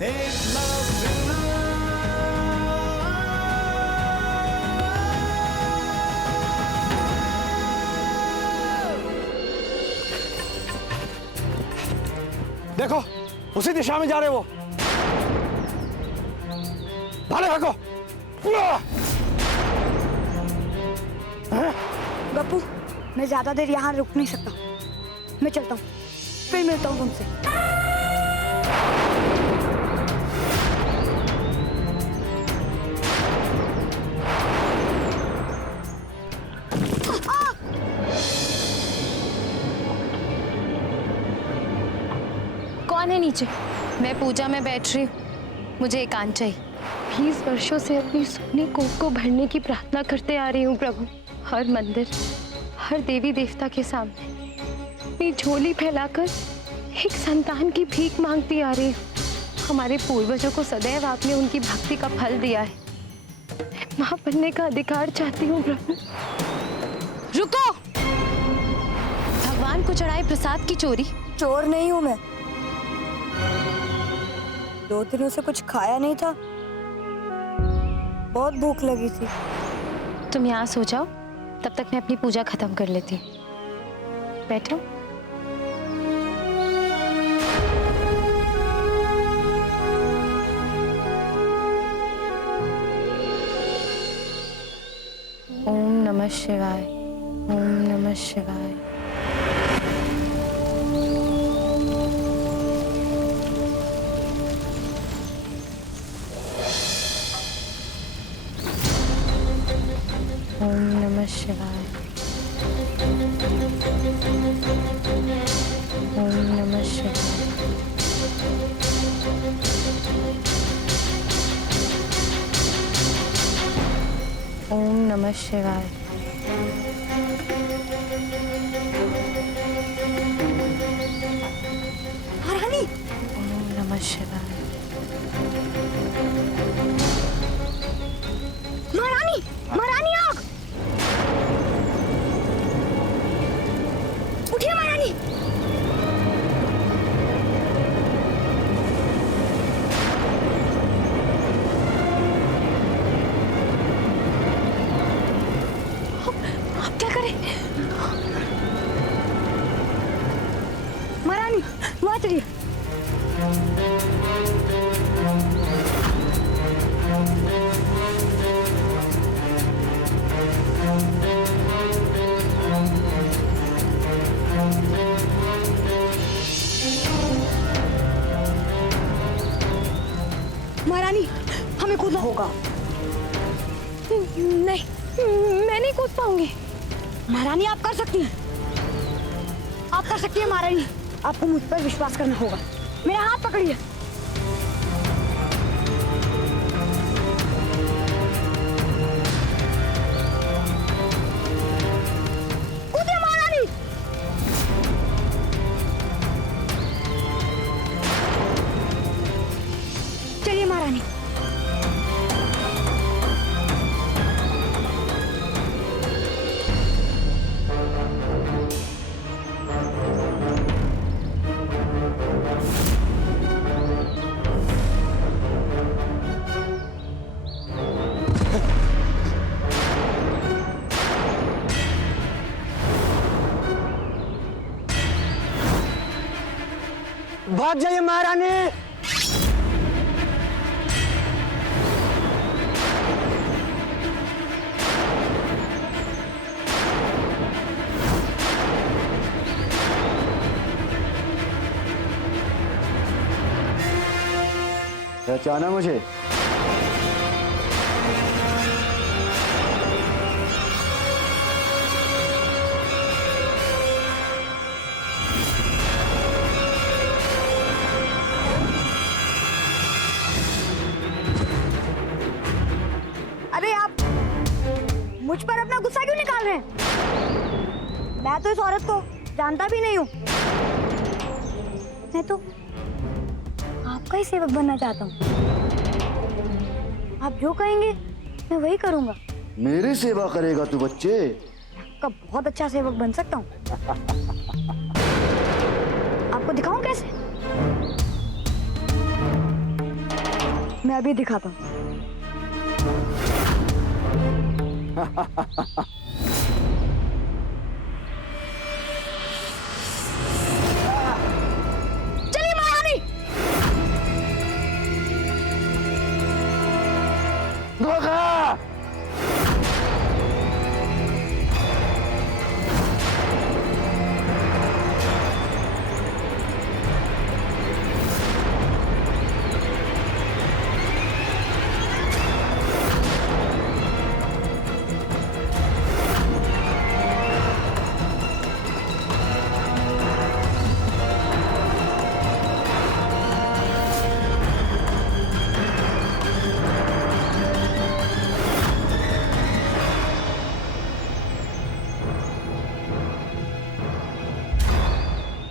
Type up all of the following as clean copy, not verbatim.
देखो उसी दिशा में जा रहे वो। भाले भागो। गप्पू, मैं ज्यादा देर यहाँ रुक नहीं सकता, मैं चलता हूँ, फिर मिलता हूँ तुमसे। कौन है नीचे? मैं पूजा में बैठ रही हूँ, मुझे एकांत चाहिए। 20 वर्षों से अपनी सुपनी कोख को भरने की प्रार्थना करते आ रही हूँ प्रभु। हर मंदिर, हर देवी देवता के सामने अपनी झोली फैलाकर एक संतान की भीख मांगती आ रही हूँ। हमारे पूर्वजों को सदैव आपने उनकी भक्ति का फल दिया है। मैं मां बनने का अधिकार चाहती हूँ प्रभु। रुको! भगवान को चढ़ाए प्रसाद की चोरी? चोर नहीं हूँ मैं, 2 दिनों से कुछ खाया नहीं था, बहुत भूख लगी थी। तुम यहाँ सो जाओ, तब तक मैं अपनी पूजा खत्म कर लेती हूँ। बैठो। ओम नमः शिवाय, ओम नमः शिवाय। ओम नमः शिवाय, ओम नमः शिवाय। ओम नमः शिवाय। महारानी! ओम नमः शिवाय। महारानी! महारानी आग! उठिए महारानी! आप क्या करें? महारानी, वहाँ चलिए। महारानी, हमें कूदना होगा। नहीं, मैं नहीं कूद पाऊंगी। महारानी, आप कर सकती हैं, आप कर सकती हैं महारानी। आपको मुझ पर विश्वास करना होगा। मेरा हाथ पकड़िए। कूदिए महारानी। चलिए महारानी। भाग जाइए महारानी। पहचाना मुझे? अरे आप मुझ पर अपना गुस्सा क्यों निकाल रहे हैं? मैं तो इस औरत को जानता भी नहीं हूँ। मैं तो आपका ही सेवक बनना चाहता हूँ। आप जो कहेंगे मैं वही करूँगा। मेरी सेवा करेगा तू बच्चे? आपका बहुत अच्छा सेवक बन सकता हूँ। आपको दिखाऊं कैसे? मैं अभी दिखाता हूँ। चलिए महारानी। धोखा।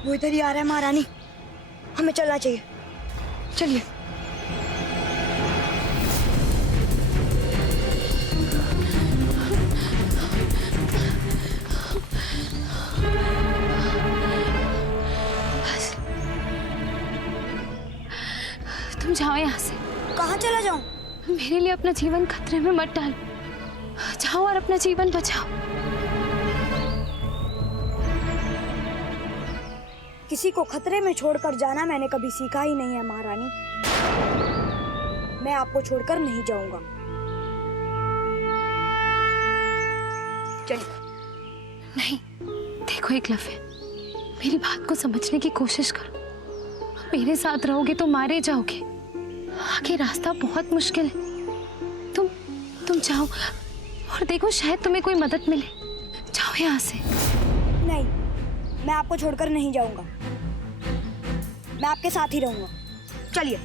वो इधर ही आ रहा है महारानी, हमें चलना चाहिए। चलिए। तुम जाओ यहाँ से। कहाँ चला जाऊं? मेरे लिए अपना जीवन खतरे में मत डालो। जाओ और अपना जीवन बचाओ। किसी को खतरे में छोड़कर जाना मैंने कभी सीखा ही नहीं है महारानी। मैं आपको छोड़कर नहीं जाऊंगा। चलिए। नहीं, देखो एकलव्य, मेरी बात को समझने की कोशिश करो। मेरे साथ रहोगे तो मारे जाओगे। आगे रास्ता बहुत मुश्किल है। तुम जाओ और देखो, शायद तुम्हें कोई मदद मिले। जाओ यहाँ से। नहीं, मैं आपको छोड़कर नहीं जाऊंगा। मैं आपके साथ ही रहूंगा। चलिए।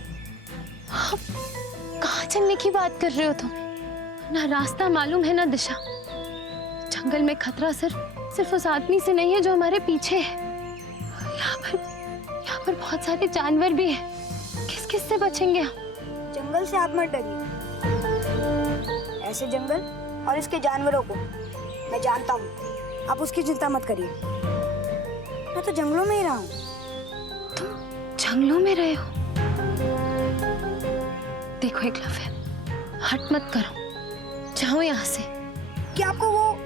आप कहाँ चलने की बात कर रहे हो तुम? ना रास्ता मालूम है ना दिशा। जंगल में खतरा सिर्फ उस आदमी से नहीं है जो हमारे पीछे है। यहाँ पर बहुत सारे जानवर भी हैं। किस से बचेंगे हम? जंगल से आप मत डरिए। ऐसे जंगल और इसके जानवरों को मैं जानता हूँ। आप उसकी चिंता मत करिए। मैं तो जंगलों में ही रहा हूँ। तुम जंगलों में रहे हो? देखो एकलव्य, हट मत करो। जाओ यहाँ से। क्या आपको वो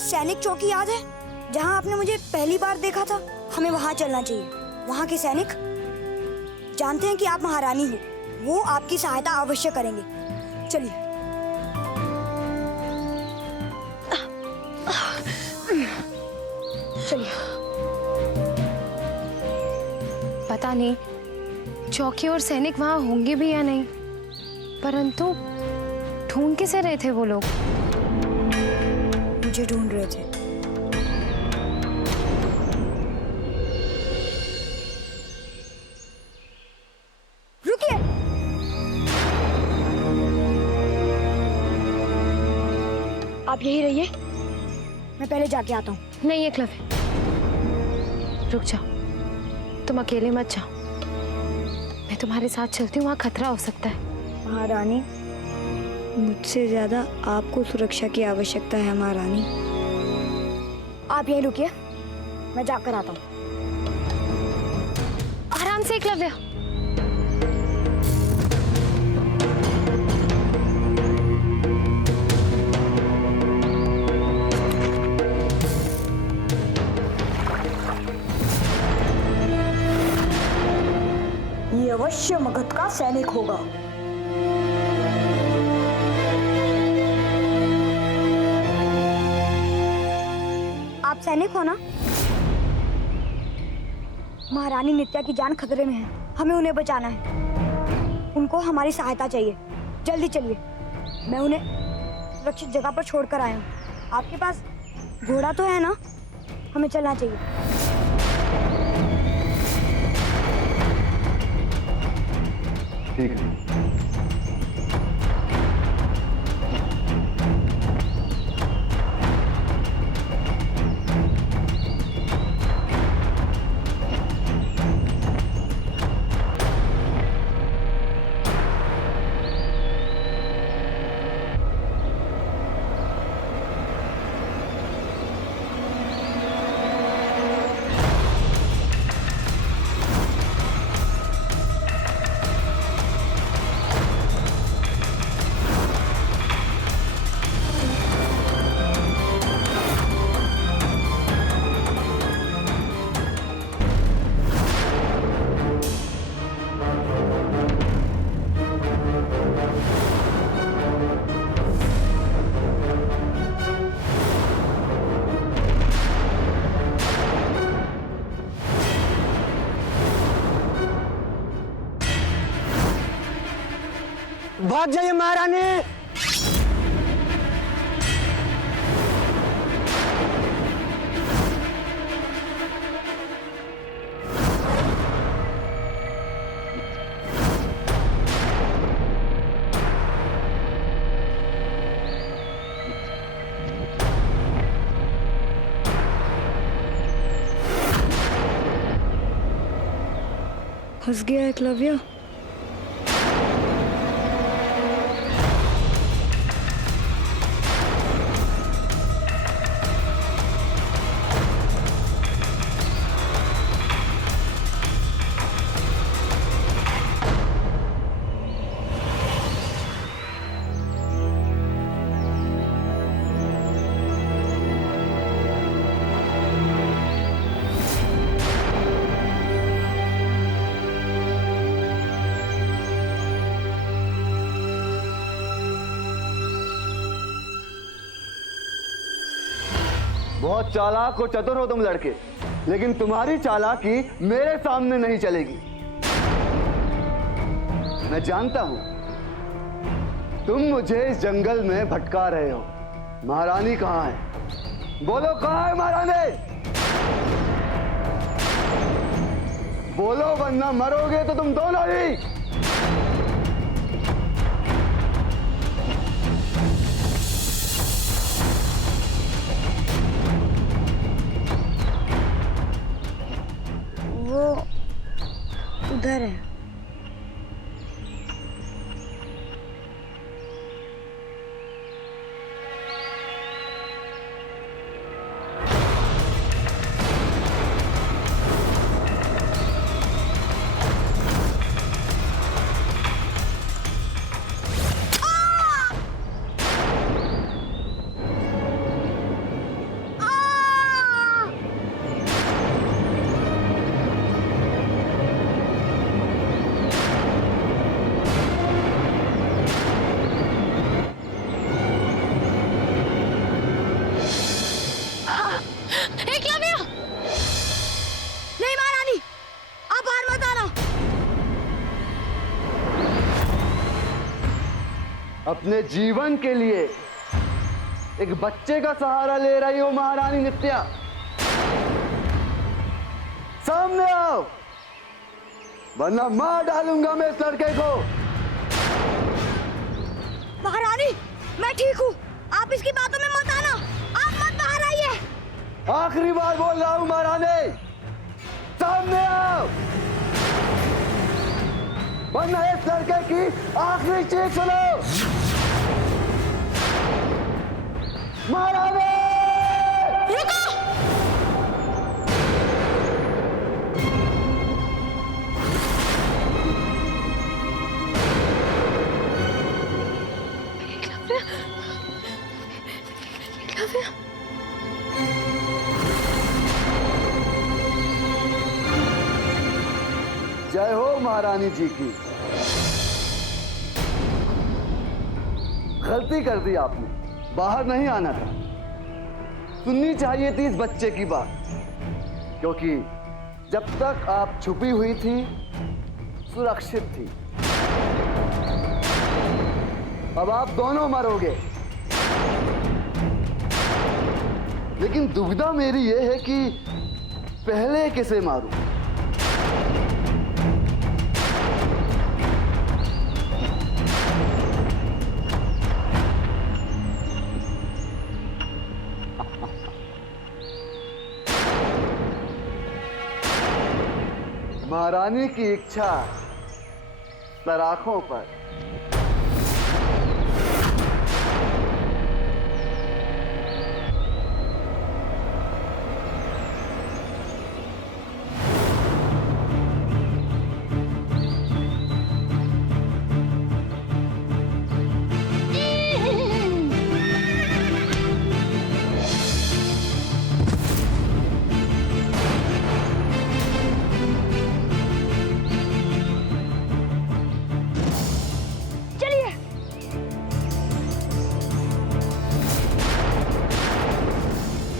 सैनिक चौकी याद है जहाँ आपने मुझे पहली बार देखा था? हमें वहाँ चलना चाहिए। वहाँ के सैनिक जानते हैं कि आप महारानी हैं। वो आपकी सहायता अवश्य करेंगे। चलिए। चलिए। पता नहीं चौकी और सैनिक वहां होंगे भी या नहीं, परंतु ढूंढ किसे रहे थे वो लोग? मुझे ढूंढ रहे थे। रुकिए। आप यही रहिए, मैं पहले जाके आता हूँ। नहीं एकलव्य, रुक जाओ। तुम अकेले मत जाओ। मैं तुम्हारे साथ चलती हूँ, वहाँ खतरा हो सकता है। महारानी, मुझसे ज्यादा आपको सुरक्षा की आवश्यकता है महारानी। आप यहीं रुकिए, मैं जाकर आता हूँ। आराम से एकलव्य। ये अवश्य मगध का सैनिक होगा। आप सैनिक हो ना? महारानी नित्या की जान खतरे में है। हमें उन्हें बचाना है। उनको हमारी सहायता चाहिए। जल्दी चलिए। मैं उन्हें सुरक्षित जगह पर छोड़कर आया हूँ। आपके पास घोड़ा तो है ना? हमें चलना चाहिए। ठीक है। भाग जाइए महारानी। फंस गया एकलव्य। बहुत चालाक और चतुर हो तुम लड़के, लेकिन तुम्हारी चालाकी मेरे सामने नहीं चलेगी। मैं जानता हूं तुम मुझे इस जंगल में भटका रहे हो। महारानी कहां है? बोलो कहां है महारानी? बोलो वरना मरोगे तो तुम दोनों ही। वो उधर है। नहीं महारानी, आप हार मत आना। अपने जीवन के लिए एक बच्चे का सहारा ले रही हो महारानी नित्या। सामने आओ वरना मार डालूंगा मैं इस लड़के को। महारानी मैं ठीक हूँ, आप इसकी बातों में मत आना। आप मत बाहर आइए। आखिरी बार बोल रहा हूं महारानी, सामने आओ वरना इस लड़के की आखिरी चीख सुनो। महारानी रुको। जय हो महारानी जी की। गलती कर दी आपने, बाहर नहीं आना था। सुननी चाहिए थी इस बच्चे की बात, क्योंकि जब तक आप छुपी हुई थी सुरक्षित थी। अब आप दोनों मरोगे। लेकिन दुविधा मेरी यह है कि पहले किसे मारूं? महारानी की इच्छा सराखों पर।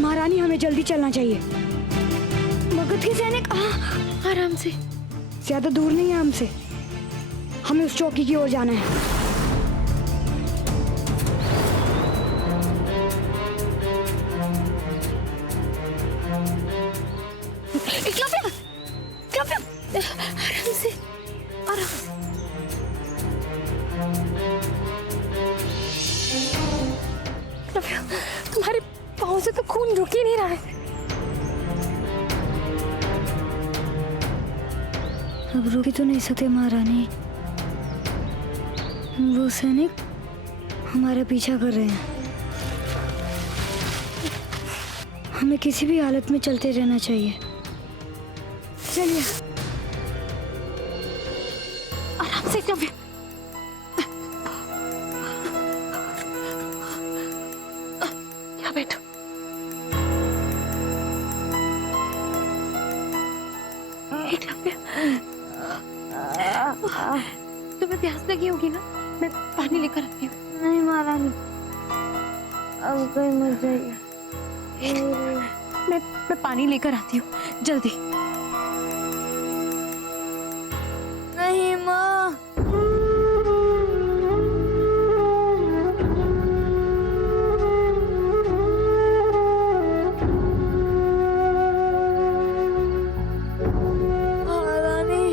महारानी हमें जल्दी चलना चाहिए। मगध के सैनिक आराम से। ज्यादा दूर नहीं है हमसे, हमें उस चौकी की ओर जाना है। से तो खून रुक ही नहीं रहा है। अब रुकी तो नहीं सकते महारानी। वो सैनिक हमारा पीछा कर रहे हैं। हमें किसी भी हालत में चलते रहना चाहिए। चलिए। आराम से एकलव्य। यहाँ बैठो। एकलव्य, तुम्हें प्यास लगी होगी ना? मैं पानी लेकर आती हूँ। नहीं महारानी, अब कोई मत जाइए। मैं पानी लेकर आती हूँ, जल्दी। नहीं माँ। महारानी,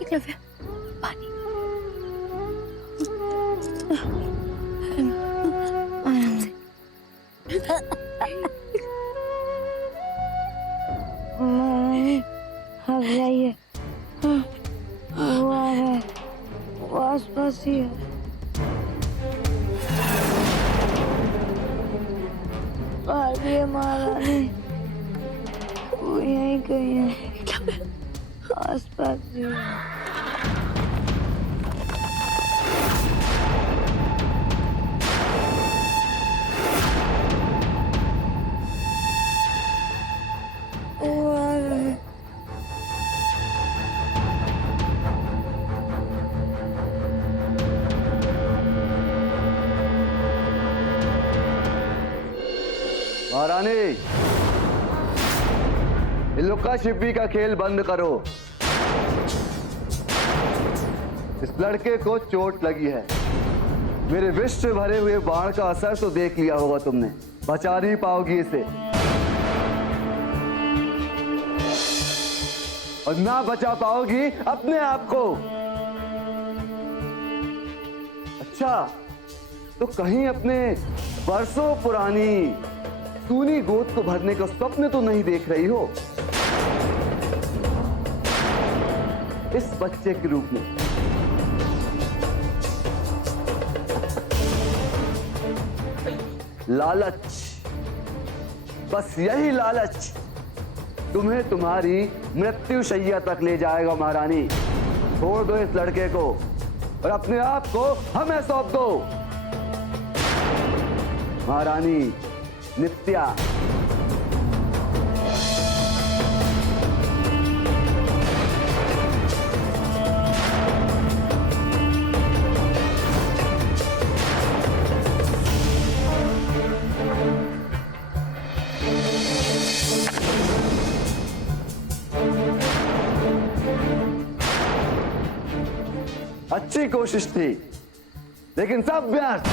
एकलव्य, पानी। आराम से। महारानी, अब जाइए। वो आ रहा है, वो आसपास ही है। भागिए महारानी, वो यहीं कहीं है, आसपास ही है। वो आ रहा है। महारानी, इन लुक्का छिपी का खेल बंद करो। इस लड़के को चोट लगी है। मेरे विष से भरे हुए बाण का असर तो देख लिया होगा तुमने। बचा नहीं पाओगी इसे, और ना बचा पाओगी अपने आप को। अच्छा, तो कहीं अपने बरसों पुरानी सूनी गोद को भरने का स्वप्न तो नहीं देख रही हो इस बच्चे के रूप में? लालच, बस यही लालच तुम्हें तुम्हारी मृत्यु शैया तक ले जाएगा महारानी। छोड़ दो इस लड़के को और अपने आप को हमें सौंप दो। महारानी नित्या, अच्छी कोशिश थी लेकिन सब व्यर्थ।